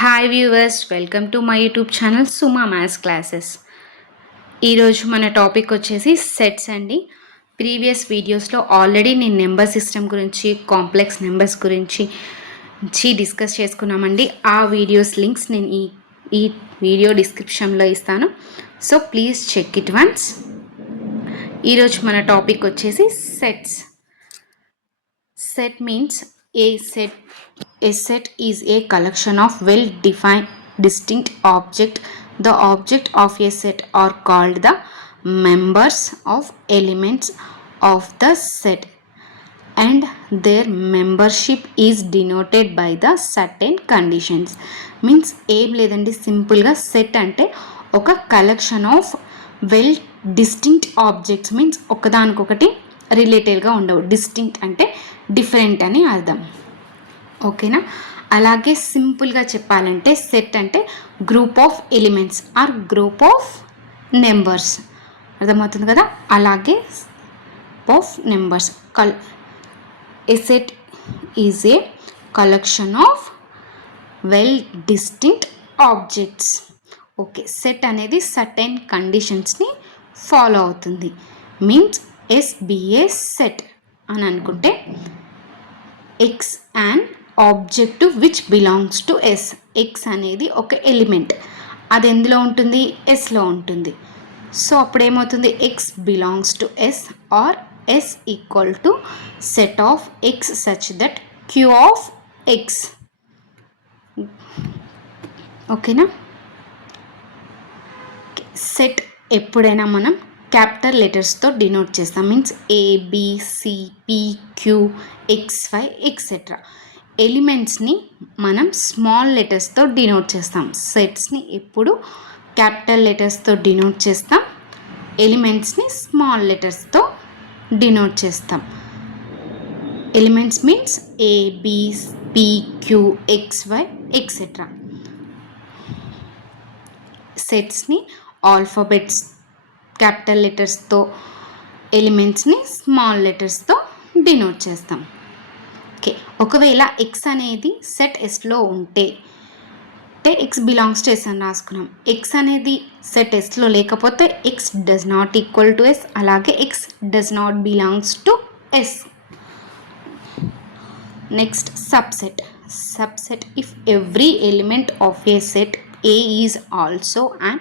Hi viewers, welcome to my YouTube channel Suma maths classes. ఈరోజు మన topic వచ్చేసి sets అండి. ప్రీవియస్ వీడియోస్లో ఆల్రెడీ నేను నెంబర్ సిస్టమ్ గురించి, కాంప్లెక్స్ నెంబర్స్ గురించి డిస్కస్ చేసుకున్నామండి. ఆ వీడియోస్ లింక్స్ నేను ఈ వీడియో డిస్క్రిప్షన్లో ఇస్తాను. So please check it once. ఈరోజు మన టాపిక్ వచ్చేసి sets. Set means A set is a collection of well-defined, distinct objects. The objects of a set are called the members of elements of the set, and their membership is denoted by the certain conditions. Means ఏం లేదండి, సింపుల్గా set అంటే ఒక collection of well distinct objects. Means ఒకదానికొకటి రిలేటెడ్గా ఉండవు. Distinct అంటే different అని అర్థం. ఓకేనా? అలాగే సింపుల్గా చెప్పాలంటే సెట్ అంటే group of elements or group of numbers. అర్థమవుతుంది కదా? అలాగే of numbers. A set is a collection of well distinct objects. Okay, set అనేది సర్టెన్ కండిషన్స్ని ఫాలో అవుతుంది. మీన్స్ ఎస్బిఏ సెట్ అని అనుకుంటే x and object which belongs to S. X అనేది ఒక ఎలిమెంట్, అది ఎందులో ఉంటుంది? ఎస్లో ఉంటుంది. సో అప్పుడు ఏమవుతుంది? X belongs to S or S equal to set of x such that q of x. ఓకేనా? సెట్ ఎప్పుడైనా మనం క్యాపిటల్ లెటర్స్తో డినోట్ చేస్తాం. Means ABCPQ XY etcetera. ఎలిమెంట్స్ని మనం స్మాల్ లెటర్స్తో డినోట్ చేస్తాం. సెట్స్ని ఎప్పుడు క్యాపిటల్ లెటర్స్తో డినోట్ చేస్తాం, ఎలిమెంట్స్ని స్మాల్ లెటర్స్తో డినోట్ చేస్తాం. Elements means ABPQ XY etcetera. సెట్స్ని ఆల్ఫాబెట్స్ క్యాపిటల్ లెటర్స్తో, ఎలిమెంట్స్ని స్మాల్ లెటర్స్తో డినోట్ చేస్తాం. ఓకే, ఒకవేళ ఎక్స్ అనేది సెట్ ఎస్లో ఉంటే ఎక్స్ బిలాంగ్స్ టు ఎస్ అని రాసుకున్నాం. ఎక్స్ అనేది సెట్ ఎస్లో లేకపోతే x does not equal to S, అలాగే x does not belongs to S. Next subset. Subset if every element of A set A is also an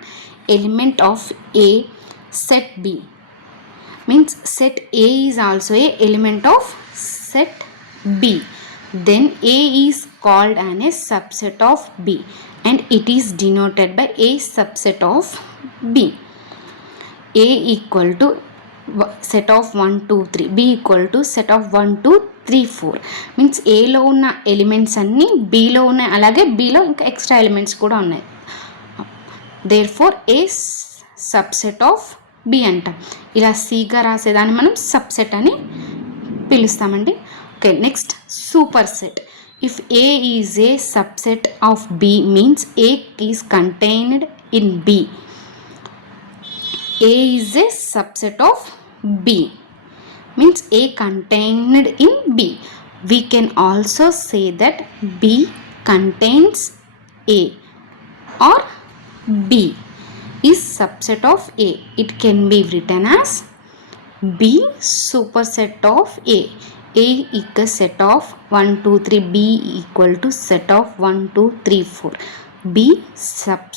element of A set B. Means set A is also a element of set B. Then A is called a subset of B and it is denoted by A subset of B. A equal to set of 1 2 3, B equal to set of 1 2 3 4. Means ఏలో ఉన్న elements అన్నీ బీలో ఉన్నాయి, అలాగే బీలో ఇంకా extra elements కూడా ఉన్నాయి. Therefore A subset of B అంటాం. ఇలా సీగా రాసేదాన్ని మనం సబ్సెట్ అని పిలుస్తామండి. Okay, next super set. If A is a subset of B means A is contained in B. A is a subset of B means A contained in B. We can also say that B contains A or B is subset of A. It can be written as B superset of A. A equals set of 1 2 3, B equal to set of 1 2 3 4. B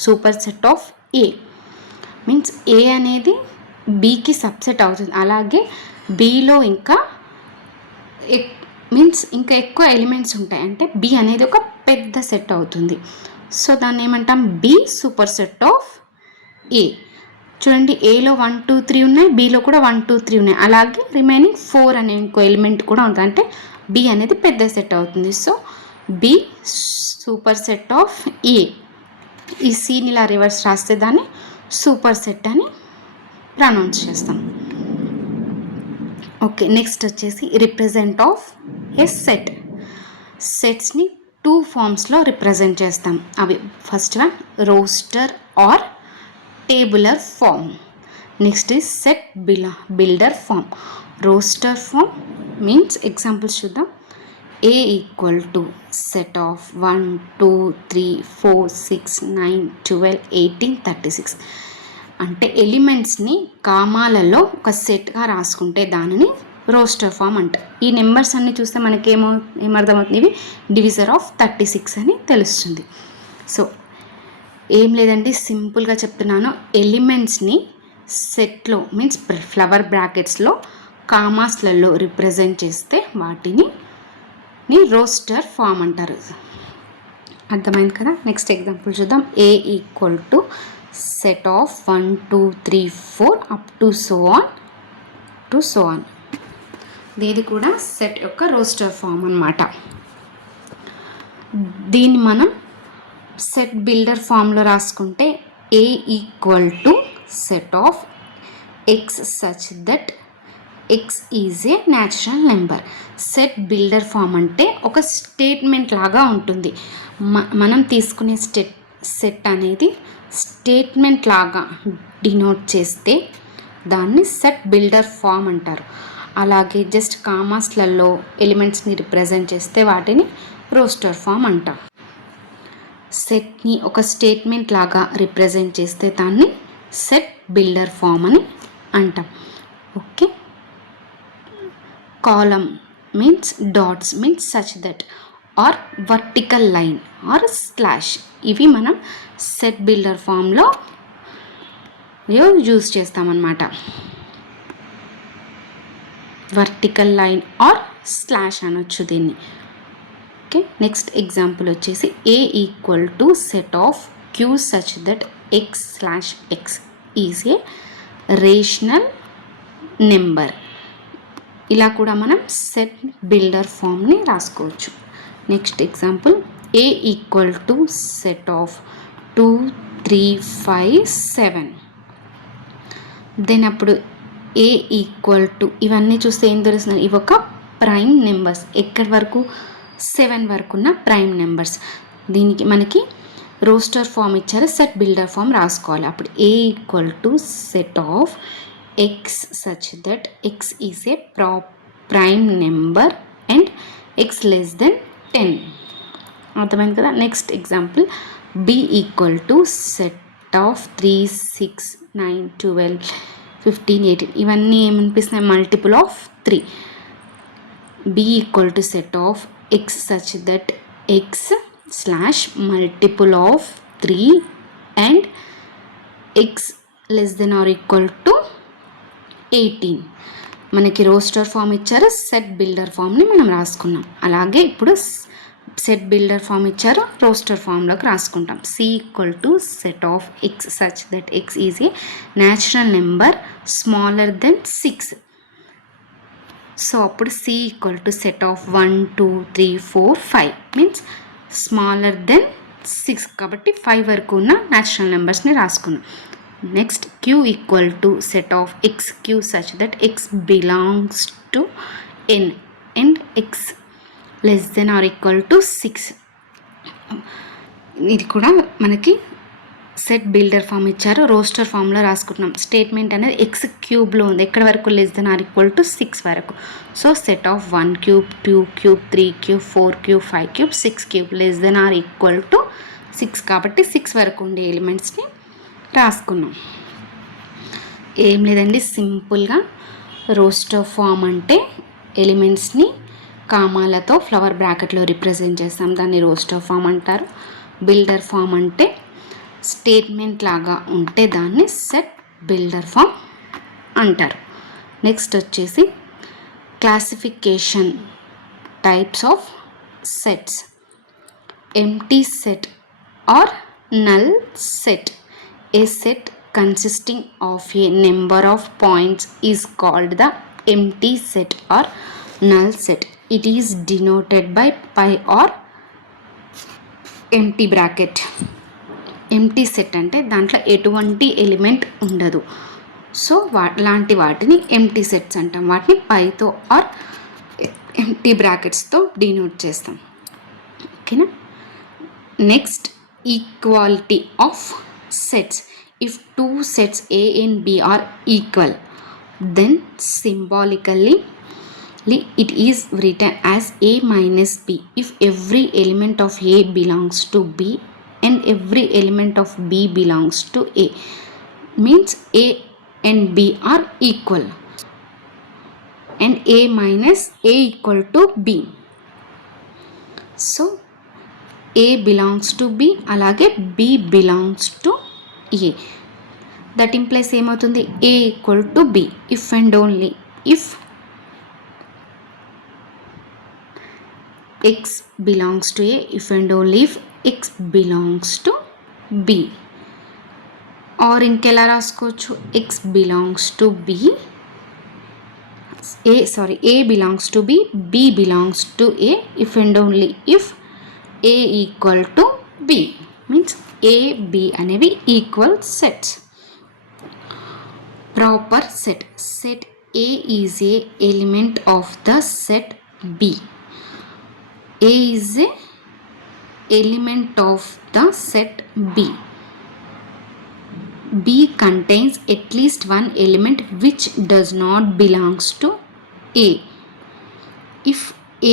superset of A means A అనేది బీకి subset అవుతుంది. అలాగే బీలో ఇంకా means ఇంకా ఎక్కువ elements ఉంటాయి, అంటే B అనేది ఒక పెద్ద సెట్ అవుతుంది. సో దాన్ని ఏమంటాం? బి సూపర్ సెట్ ఆఫ్ ఏ. చూడండి, ఏలో 1 2 3 ఉన్నాయి, బీలో కూడా 1 2 3 ఉన్నాయి, అలాగే రిమైనింగ్ 4 అనే ఇంకో ఎలిమెంట్ కూడా ఉంటుంది, అంటే బి అనేది పెద్ద సెట్ అవుతుంది. So B super set of A. ఈ సీని ఇలా రివర్స్ రాస్తే దాన్ని సూపర్ సెట్ అని ప్రొనౌన్స్ చేస్తాం. ఓకే, నెక్స్ట్ వచ్చేసి రిప్రజెంట్ ఆఫ్ ఏ సెట్. సెట్స్ని 2 ఫామ్స్లో రిప్రజెంట్ చేస్తాం. అవి first one roster or tabular form. Next is set builder form. Roster form means examples చూద్దాం. A equal to set of 1, 2, 3, 4, 6, 9, 12, 18, 36. అంటే ఎలిమెంట్స్ని కామాలలో ఒక సెట్గా రాసుకుంటే దానిని రోస్టర్ ఫామ్ అంట. ఈ నెంబర్స్ అన్ని చూస్తే ఏమర్థమవుతుంది, ఇవి డివిజర్ ఆఫ్ 36 అని తెలుస్తుంది. సో ఏం లేదండి, సింపుల్గా చెప్తున్నాను. ఎలిమెంట్స్ని సెట్లో మీన్స్ ఫ్లవర్ బ్రాకెట్స్లో కామాస్లలో రిప్రజెంట్ చేస్తే వాటిని రోస్టర్ ఫామ్ అంటారు. అర్థమైంది కదా. నెక్స్ట్ ఎగ్జాంపుల్ చూద్దాం. A equal to set of 1, 2, 3, 4 up to so on. ఇది కూడా సెట్ యొక్క రోస్టర్ ఫామ్ అన్నమాట. దీన్ని మనం సెట్ బిల్డర్ ఫామ్లో రాసుకుంటే A equal to set of x such that x is a natural number. Set builder form అంటే ఒక స్టేట్మెంట్ లాగా ఉంటుంది. మనం తీసుకునే సెట్ అనేది స్టేట్మెంట్ లాగా డినోట్ చేస్తే దాన్ని సెట్ బిల్డర్ ఫామ్ అంటారు. అలాగే జస్ట్ కామాస్లలో ఎలిమెంట్స్ని రిప్రజెంట్ చేస్తే వాటిని రోస్టర్ ఫామ్ అంటాం. సెట్ని ఒక స్టేట్మెంట్ లాగా రిప్రజెంట్ చేస్తే దాన్ని సెట్ బిల్డర్ ఫామ్ అని అంటాం. Okay. Colon means dots means such that or vertical line or slash, ఇవి మనం సెట్ బిల్డర్ ఫామ్లో యూజ్ చేస్తామన్నమాట. వర్టికల్ లైన్ ఆర్ స్లాష్ అనొచ్చు దీన్ని. ఓకే. నెక్స్ట్ ఎగ్జాంపుల్ వచ్చేసి A equal to set of Q such that x/x is a rational number. ఇలా కూడా మనం సెట్ బిల్డర్ ఫామ్ని రాసుకోవచ్చు. Next example A equal to set of 2, 3, 5, 7. Then అప్పుడు A ఈక్వల్ టు ఇవన్నీ చూస్తే ఏం తెలుస్తుంది, ఇవి ఒక ప్రైమ్ నెంబర్స్. ఎక్కడి వరకు 7 వరకు ఉన్న ప్రైమ్ నెంబర్స్. దీనికి మనకి రోస్టర్ ఫామ్ ఇచ్చారు, సెట్ బిల్డర్ ఫామ్ రాసుకోవాలి. అప్పుడు A equal to set of x such that x is a prime number and x less than 10. అర్థమైంది కదా. Next example B equal to set of 3, 6, 9, 12, 15, 18. ఇవన్నీ ఏమనిపిస్తున్నాయి, multiple of 3. B equal to set of x such that x/ multiple of 3 and x less than or equal to 18. మనకి roster form ఇచ్చారు, set builder ఫామ్ని మనం రాసుకున్నాం. అలాగే ఇప్పుడు set builder form ఇచ్చారు, రోస్టర్ ఫామ్లోకి రాసుకుంటాం. C equal to set of x such that x is a natural number smaller than 6. So అప్పుడు C equal to set of 1, 2, 3, 4, 5 means smaller than 6 కాబట్టి 5 వరకు ఉన్న న్యాచురల్ నెంబర్స్ని రాసుకున్నాం. Next Q equal to set of XQ such that x belongs to n and x less than or equal to 6. ఇది కూడా మనకి set builder form ఇచ్చారు, roster ఫామ్లో రాసుకుంటున్నాం. స్టేట్మెంట్ అనేది x క్యూబ్లో ఉంది, ఎక్కడ వరకు less than or equal to 6 వరకు. So set of 1 cube, 2 cube, 3 cube, 4 cube, 5 cube, 6 cube less than or equal to 6 కాబట్టి 6 వరకు ఉండే ఎలిమెంట్స్ని రాసుకున్నాం. ఏం లేదండి, సింపుల్గా రోస్టర్ ఫామ్ అంటే ఎలిమెంట్స్ని కామాలతో ఫ్లవర్ బ్రాకెట్లో రిప్రజెంట్ చేస్తాం, దాన్ని రోస్టర్ ఫామ్ అంటారు. బిల్డర్ ఫామ్ అంటే స్టేట్మెంట్ లాగా ఉంటే దాన్ని సెట్ బిల్డర్ ఫామ్ అంటారు. నెక్స్ట్ వచ్చేసి classification types of sets. Empty set or null set. A set consisting of a number of points is called the empty set or null set. It is denoted by pi or empty bracket. Empty set అంటే దాంట్లో ఎటువంటి element ఉండదు. So లాంటి వాటిని empty sets అంటాం. వాటిని పైతో are empty బ్రాకెట్స్తో denote చేస్తాం. ఓకేనా. Next equality of sets. If two sets A and B are equal, then symbolically it is written as A minus B if every element of A belongs to B and every element of B belongs to A. Means A and B are equal and A minus A equal to B. So A belongs to B అలాగే B belongs to A. That implies ఏమవుతుంది A equal to B if and only if X belongs to A, if and only if X belongs to B. Or ఇంకెలా రాసుకోవచ్చు X belongs to B, A belongs to B, B belongs to A if and only if A equal to B. Means A, B అనేవి equal sets. Proper set. Set A is a element of the set B. A is a element of the set B. B contains at least one element which does not belongs to A. If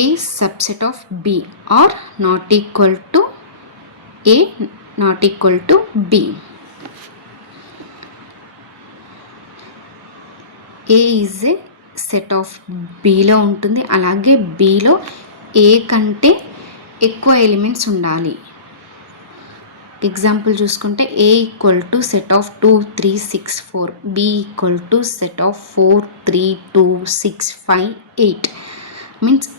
A subset of B are not equal to A, not equal to B. A is a set of Bలో ఉంటుంది, అలాగే Bలో A కంటే ఎక్కువ elements ఉండాలి. Example చూసుకుంటే A equal to set of 2 3 6 4, B equal to set of 4 3 2 6 5 8. Means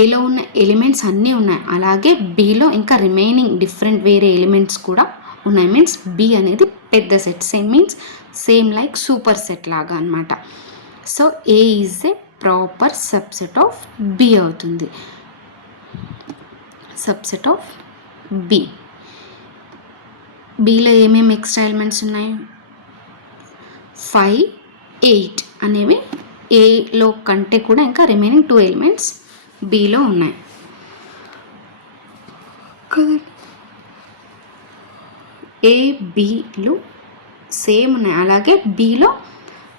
ఏలో ఉన్న elements అన్నీ ఉన్నాయి, అలాగే Bలో ఇంకా రిమైనింగ్ డిఫరెంట్ వేరే ఎలిమెంట్స్ కూడా ఉన్నాయి. మీన్స్ B అనేది పెద్ద set, same like super set లాగా అనమాట. So A is a proper subset of B అవుతుంది. Subset of B. Bలో ఏమేమి ఎక్స్ట్రా ఎలిమెంట్స్ ఉన్నాయి 5 8 అనేవి Aలో కంటే కూడా ఇంకా రిమైనింగ్ 2 ఎలిమెంట్స్ Bలో ఉన్నాయి కదా. A Bలు సేమ్ ఉన్నాయి, అలాగే Bలో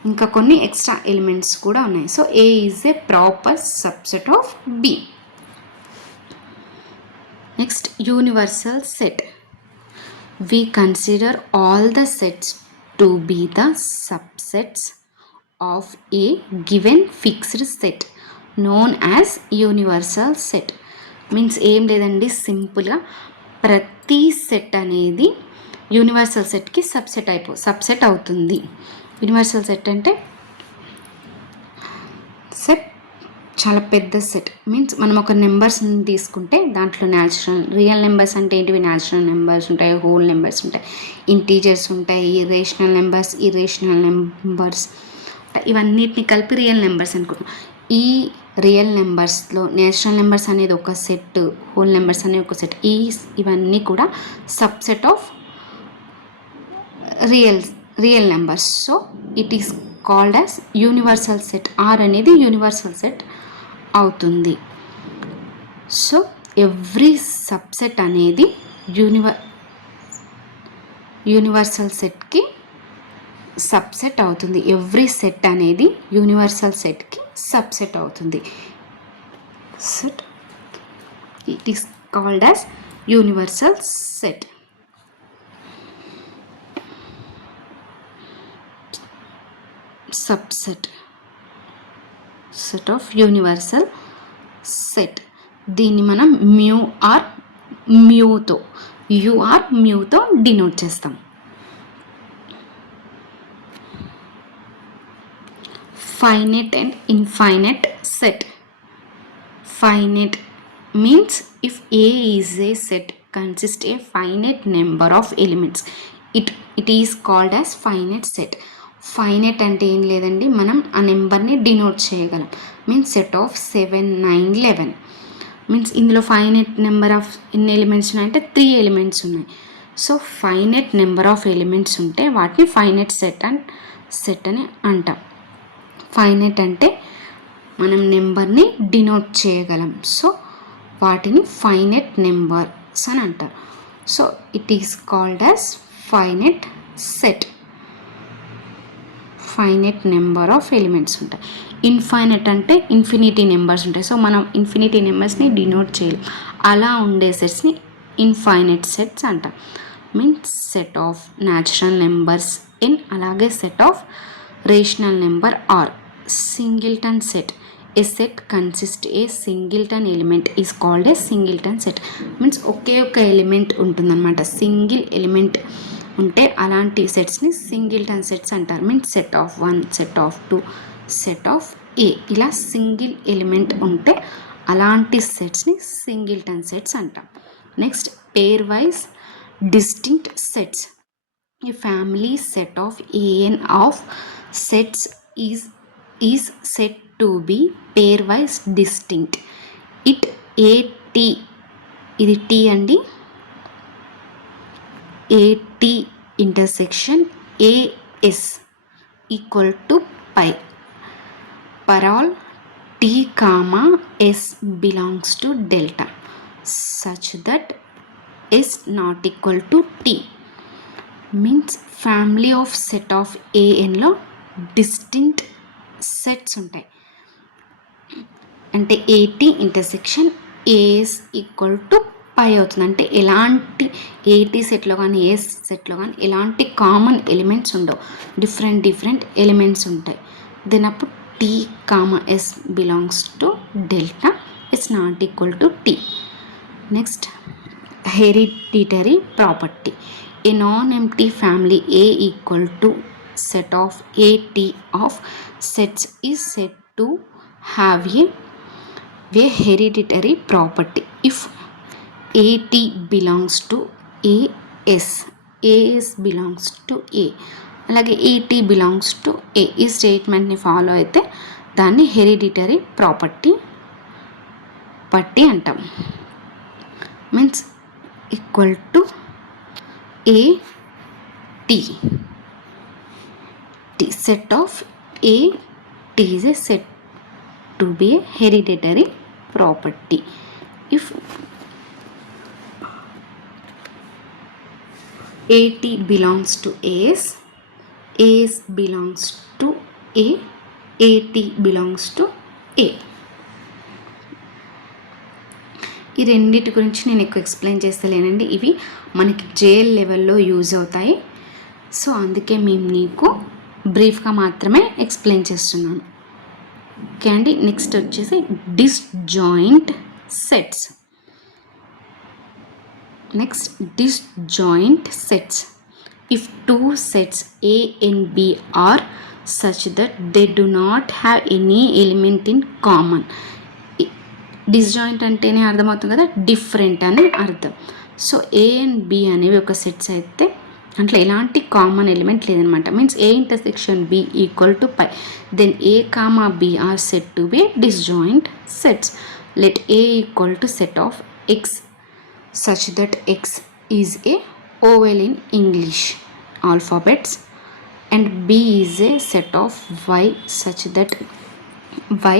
ఇంకా కొన్ని ఎక్స్ట్రా ఎలిమెంట్స్ కూడా ఉన్నాయి. So A is a proper subset of B. Next universal set. We consider all the sets to be the subsets of a given fixed set known as universal set. Means ఏం లేదండి, సింపుల్గా ప్రతి set అనేది universal సెట్కి subset అవుతుంది. Universal set అంటే set చాలా పెద్ద సెట్. మీన్స్ మనం ఒక నెంబర్స్ని తీసుకుంటే దాంట్లో రియల్ నెంబర్స్ అంటే ఏంటివి, న్యాచురల్ నెంబర్స్ ఉంటాయి, హోల్ నెంబర్స్ ఉంటాయి, ఇంటీజర్స్ ఉంటాయి, ఇర్రేషనల్ నెంబర్స్ ఇవన్నిటిని కలిపి రియల్ నెంబర్స్ అనుకుంటాం. ఈ రియల్ నెంబర్స్లో న్యాచురల్ నెంబర్స్ అనేది ఒక సెట్, హోల్ నెంబర్స్ అనేది ఒక సెట్. ఇవన్నీ కూడా subset of real numbers. So it is called as universal set. R అనేది యూనివర్సల్ సెట్ అవుతుంది. సో ఎవ్రీ సబ్సెట్ అనేది యూనివర్సల్ సెట్కి సబ్సెట్ అవుతుంది. ఎవ్రీ సెట్ అనేది యూనివర్సల్ సెట్కి సబ్సెట్ అవుతుంది. Set it is called as universal set. Subset set of universal set. దీన్ని మనం మ్యూతో డినోట్ చేస్తాం. Finite and infinite set. Finite means if A is a set consist a finite number of elements, it is called as finite set. Finite అంటే ఏం లేదండి, మనం ఆ నెంబర్ని డినోట్ చేయగలం. Means set of 7 9 11. మీన్స్ ఇందులో ఫైనైట్ నెంబర్ ఆఫ్ ఎన్ని elements ఉన్నాయంటే 3 ఎలిమెంట్స్ ఉన్నాయి. So finite number of elements ఉంటే వాటిని ఫైనైట్ సెట్ అని అంటాం. ఫైనైట్ అంటే మనం నెంబర్ని డినోట్ చేయగలం, సో వాటిని ఫైనైట్ నెంబర్స్ అని అంటారు. So it is called as finite set. Finite number of elements ఉంటాయి. ఇన్ఫైనైట్ అంటే ఇన్ఫినిటీ నెంబర్స్ ఉంటాయి. సో మనం ఇన్ఫినిటీ నెంబర్స్ని డినోట్ చేయాలి. అలా ఉండే సెట్స్ని ఇన్ఫైనైట్ సెట్స్ అంటాం. Means set of natural numbers N, అలాగే set of rational number R. Singleton set. A set consists a singleton element is called a singleton set. Means ఒకే ఒక ఎలిమెంట్ ఉంటుందన్నమాట. సింగిల్ ఎలిమెంట్ ఉంటే అలాంటి సెట్స్ని సింగిల్టన్ సెట్స్ అంటారు. Means set of 1, set of 2, set of A, ఇలా single element ఉంటే అలాంటి సెట్స్ని సింగిల్టన్ సెట్స్ అంటాం. Next pair wise distinct sets. A family set of an of sets is said to be pairwise distinct. It a t, ఇది t అండి, a t intersection a s equal to pi for all t comma s belongs to delta such that s not equal to t. Means family of set of ఏఎన్లో distinct sets ఉంటాయి. అంటే A T intersection A S equal to phi అవుతుంది. అంటే ఎలాంటి ఏటీ సెట్లో కానీ as సెట్లో కానీ ఎలాంటి కామన్ ఎలిమెంట్స్ ఉండవు, డిఫరెంట్ ఎలిమెంట్స్ ఉంటాయి. దెన్ అప్పుడు T comma S belongs to delta, it's not equal to T. Next hereditary property. A non-empty family A equal to set of AT of sets is said to have a hereditary property if AT belongs to AS, AS belongs to A, అలాగే AT belongs to A. ఈ స్టేట్మెంట్ని follow అయితే దాన్ని hereditary property అంటాం. Means equal to A T. Set of A T is a set to be a hereditary property. If AT belongs to AS, AS belongs to A, AT belongs to A. ఈ రెండింటి గురించి నేను ఎక్కువ explain చేస్తలేనండి, ఇవి మనకి JL లెవెల్లో use అవుతాయి. So అందుకే మేము నీకు బ్రీఫ్గా మాత్రమే ఎక్స్ప్లెయిన్ చేస్తున్నాను. ఓకే అండి. నెక్స్ట్ వచ్చేసి disjoint sets. Next disjoint sets. If two sets A and B are such that they do not have any element in common. Disjoint అంటేనే అర్థమవుతుంది కదా, డిఫరెంట్ అని అర్థం. సో ఏ అండ్ బి అనేవి ఒక సెట్స్ అయితే అంటే ఎలాంటి కామన్ ఎలిమెంట్ లేదనమాట. Means A intersection B equal to phi, then A comma B are said to be disjoint sets. Let A equal to set of x such that x is a vowel in English alphabets and B is a set of y such that y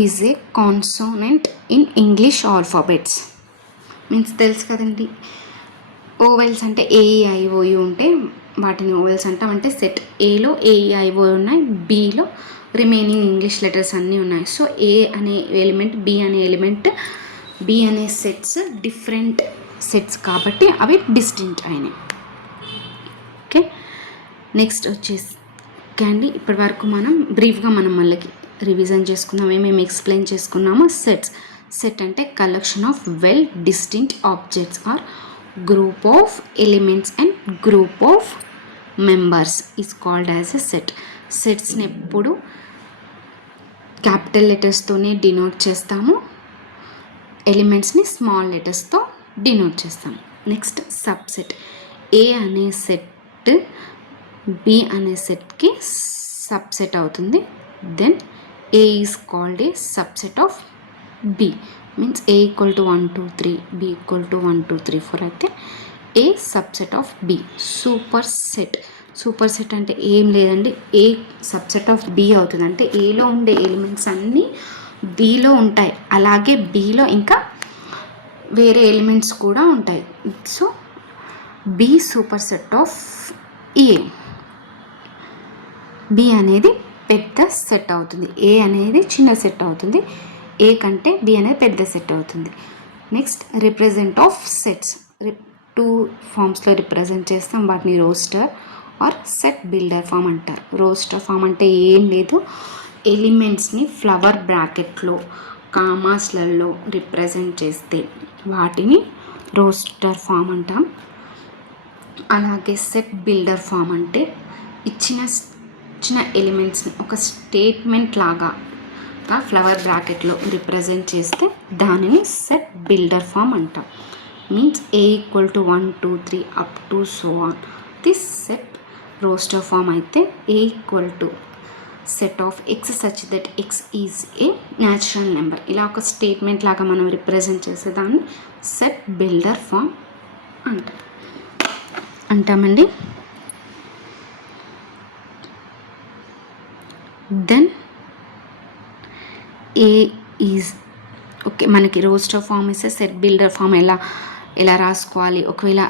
is a consonant in English alphabets. Means తెలుసు కదండి, vowels అంటే AEIOU ఉంటే వాటిని vowels అంటాం. అంటే set ఏలో AEIO ఉన్నాయి, below remaining English letters అన్నీ ఉన్నాయి. సో ఏ అనే ఎలిమెంట్, బి అనే ఎలిమెంట్, బి అనే సెట్స్ డిఫరెంట్ సెట్స్ కాబట్టి అవి డిస్టింక్ట్ అయినాయి. ఓకే. నెక్స్ట్ వచ్చేసి ఓకే అండి, ఇప్పటి వరకు మనం బ్రీఫ్గా మనం మళ్ళీ రివిజన్ చేసుకుందాం. ఏమేమి ఎక్స్ప్లెయిన్ చేసుకున్నామో. సెట్ అంటే collection of well distinct objects or group of elements and group of members is called as a set. సెట్స్ని ఎప్పుడు క్యాపిటల్ లెటర్స్తోనే డినోట్ చేస్తాము, ఎలిమెంట్స్ని స్మాల్ లెటర్స్తో డినోట్ చేస్తాము. Next subset. ఏ అనే సెట్ బి అనే సెట్కి సబ్సెట్ అవుతుంది. Then A is called a subset of B. Means A equal to 1, 2, 3, B equal to 1, 2, 3, 4 అయితే A subset of B. Super set అంటే ఏం లేదండి, A subset of B అవుతుంది. అంటే Aలో ఉండే ఎలిమెంట్స్ అన్నీ Bలో ఉంటాయి, అలాగే Bలో ఇంకా వేరే ఎలిమెంట్స్ కూడా ఉంటాయి. So B super set of A. B అనేది పెద్ద సెట్ అవుతుంది, ఏ అనేది చిన్న సెట్ అవుతుంది, ఏ కంటే బి అనేది పెద్ద సెట్ అవుతుంది. నెక్స్ట్ రిప్రజెంట్ ఆఫ్ సెట్స్, 2 ఫామ్స్లో రిప్రజెంట్ చేస్తాం, వాటిని roster or set builder form అంటారు. రోస్టర్ ఫామ్ అంటే ఏం లేదు, ఎలిమెంట్స్ని ఫ్లవర్ బ్రాకెట్లో కామాస్లలో రిప్రజెంట్ చేస్తే వాటిని రోస్టర్ ఫామ్ అంటాం. అలాగే సెట్ బిల్డర్ ఫామ్ అంటే ఇచ్చిన ఎలిమెంట్స్ని ఒక స్టేట్మెంట్ లాగా ఫ్లవర్ బ్రాకెట్లో రిప్రజెంట్ చేస్తే దానిని సెట్ బిల్డర్ ఫామ్ అంటాం. Means A equal to 1 2 3 up to so on. This set roster form అయితే A equal to set of x such that x is a natural number, ఇలా ఒక statement లాగా మనం represent చేసేదాన్ని set builder form అంటామండి. Then A is okay, మనకి roster form ఇస్తే set builder form ఎలా రాసుకోవాలి, ఒకవేళ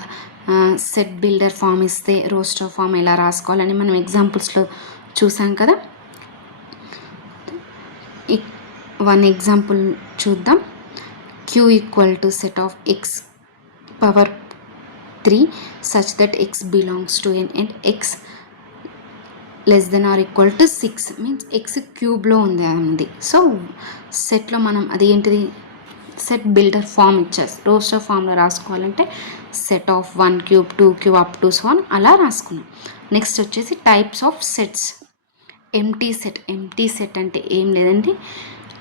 సెట్ బిల్డర్ ఫామ్ ఇస్తే రోస్టర్ ఫామ్ ఎలా రాసుకోవాలని మనం ఎగ్జాంపుల్స్లో చూసాం కదా. 1 ఎగ్జాంపుల్ చూద్దాం. Q equal to set of x power 3 such that x belongs to N and x less than or equal to 6 means x క్యూబ్లో ఉంది అంది. సో సెట్లో మనం అది ఏంటిది, సెట్ బిల్డర్ ఫామ్ ఇచ్చేసి రోస్టర్ ఫామ్లో రాసుకోవాలంటే set of 1 cube 2 cube up to so on అలా రాసుకున్నాం. నెక్స్ట్ వచ్చేసి types of sets. Empty set అంటే ఏం లేదండి,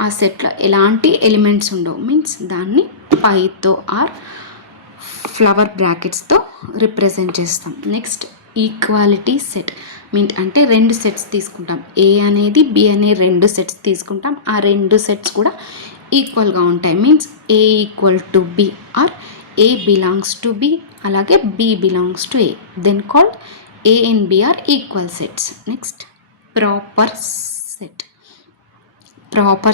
ఆ సెట్లో ఎలాంటి ఎలిమెంట్స్ ఉండవు, మీన్స్ దాన్ని పైతో ఆర్ ఫ్లవర్ బ్రాకెట్స్తో రిప్రజెంట్ చేస్తాం. నెక్స్ట్ ఈక్వాలిటీ సెట్ మీన్ అంటే 2 సెట్స్ తీసుకుంటాం, ఏ అనేది బి అనే 2 సెట్స్ తీసుకుంటాం, ఆ 2 సెట్స్ కూడా ఈక్వల్గా ఉంటాయి. Means A equal to B or A belongs to B అలాగే B belongs to A, then called A and B are equal sets. Next proper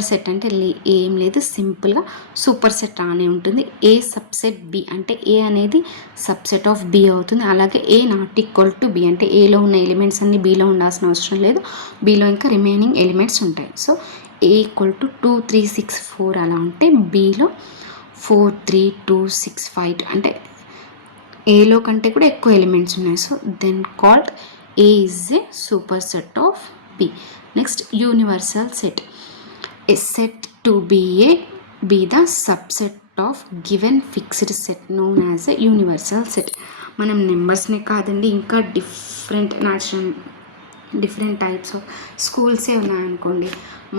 set అంటే ఏం లేదు, సింపుల్గా సూపర్ సెట్ అనే ఉంటుంది. ఏ సబ్సెట్ బి అంటే ఏ అనేది సబ్సెట్ ఆఫ్ బి అవుతుంది, అలాగే ఏ నాట్ ఈక్వల్ టు బి అంటే ఏలో ఉన్న ఎలిమెంట్స్ అన్ని బీలో ఉండాల్సిన అవసరం లేదు, బీలో ఇంకా రిమైనింగ్ ఎలిమెంట్స్ ఉంటాయి. సో ఏ ఈక్వల్ టు 2 3 6 4 అలా ఉంటే బీలో 4 3 2 6 5 అంటే ఏలో కంటే కూడా ఎక్కువ ఎలిమెంట్స్ ఉన్నాయి. So then called A is a super set of B. Next universal set, a set to be the subset of given fixed set known as a universal set. మనం నెంబర్స్నే కాదండి, ఇంకా డిఫరెంట్ టైప్స్ ఆఫ్ స్కూల్సే ఉన్నాయనుకోండి,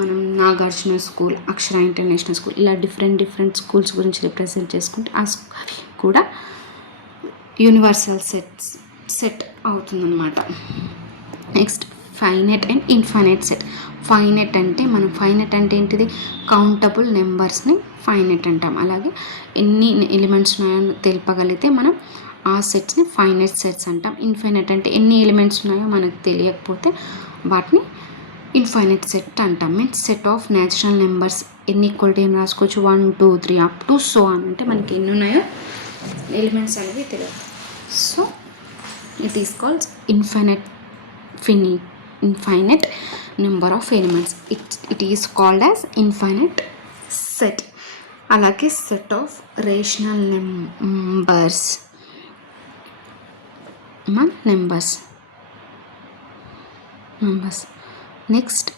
మనం Nagarjuna school, అక్షర international school, ఇలా different schools గురించి represent చేసుకుంటే ఆ కూడా యూనివర్సల్ సెట్ అవుతుందన్నమాట. Next finite and infinite set. Finite అంటే ఏంటిది, కౌంటబుల్ నెంబర్స్ని ఫైనైట్ అంటాం. అలాగే ఎన్ని ఎలిమెంట్స్ ఉన్నాయో తెలుపగలిగితే మనం ఆ సెట్స్ని ఫైనైట్ సెట్స్ అంటాం. ఇన్ఫైనైట్ అంటే ఎన్ని ఎలిమెంట్స్ ఉన్నాయో మనకు తెలియకపోతే వాటిని ఇన్ఫైనైట్ సెట్ అంటాం. Means set of natural numbers ఎన్ని ఈక్వల్ టు ఏం రాసుకోవచ్చు, 1 2 3 అప్ టు సో ఆన్ అంటే మనకి ఎన్ని ఉన్నాయో ఎలిమెంట్స్ అనేవి తెలియదు. So it is called infinite number of elements. It is called as infinite set. అలాగే set of rational numbers. Next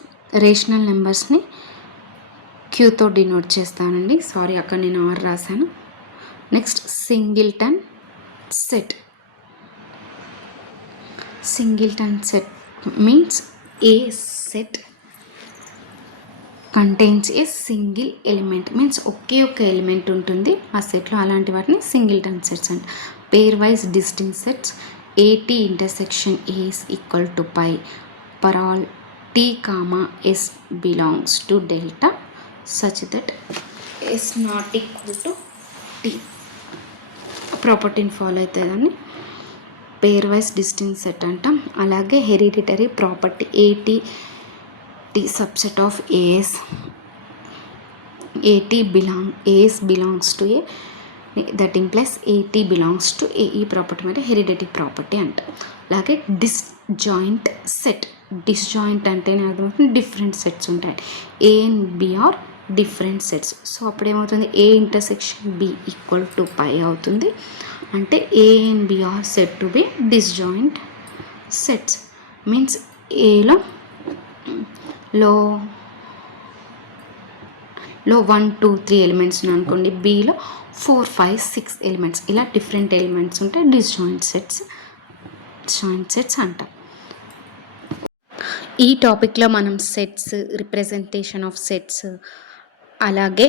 rational నెంబర్స్ని క్యూతో డినోట్ చేస్తానండి, సారీ అక్కడ నేను ఆర్ రాశాను. Next singleton set means a set contains a single element, means ఒకే ఒక ఎలిమెంట్ ఉంటుంది ఆ సెట్లో, అలాంటి వాటిని సింగిల్టన్ సెట్స్ అంట. Pair wise distinct sets, AT intersection A is equal to pi for all T comma S belongs to delta such that S not equal to T ప్రాపర్టీని ఫాలో అవుతుందని పేర్ వైజ్ డిస్టింక్ట్ సెట్ అంటాం. అలాగే hereditary property AT subset of AS belongs to A, that implies AT belongs to A. ఈ property అంటే hereditary property అంట. అలాగే disjoint set, disjoint అంటేనే అర్థమవుతుంది డిఫరెంట్ సెట్స్ ఉంటాయి. A and B are different sets. So అప్పుడు ఏమవుతుంది, A intersection B equal to phi అవుతుంది. అంటే A and B are said to be disjoint sets. Means ఏలో లో 1, 2, 3 ఎలిమెంట్స్ ఉన్నాయి అనుకోండి, బిలో 4, 5, 6 ఎలిమెంట్స్, ఇలా డిఫరెంట్ ఎలిమెంట్స్ ఉంటాయి. డిస్జాయింట్ సెట్స్ అంటాం. ఈ టాపిక్లో మనం సెట్స్, రిప్రజెంటేషన్ ఆఫ్ సెట్స్, అలాగే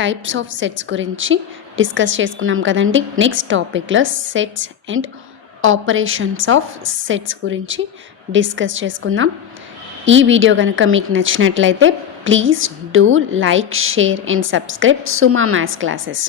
టైప్స్ ఆఫ్ సెట్స్ గురించి డిస్కస్ చేసుకున్నాం కదండి. నెక్స్ట్ టాపిక్లో sets and operations of sets గురించి డిస్కస్ చేసుకుందాం. ఈ వీడియో కనుక మీకు నచ్చినట్లయితే please do like, share and subscribe Suma maths classes.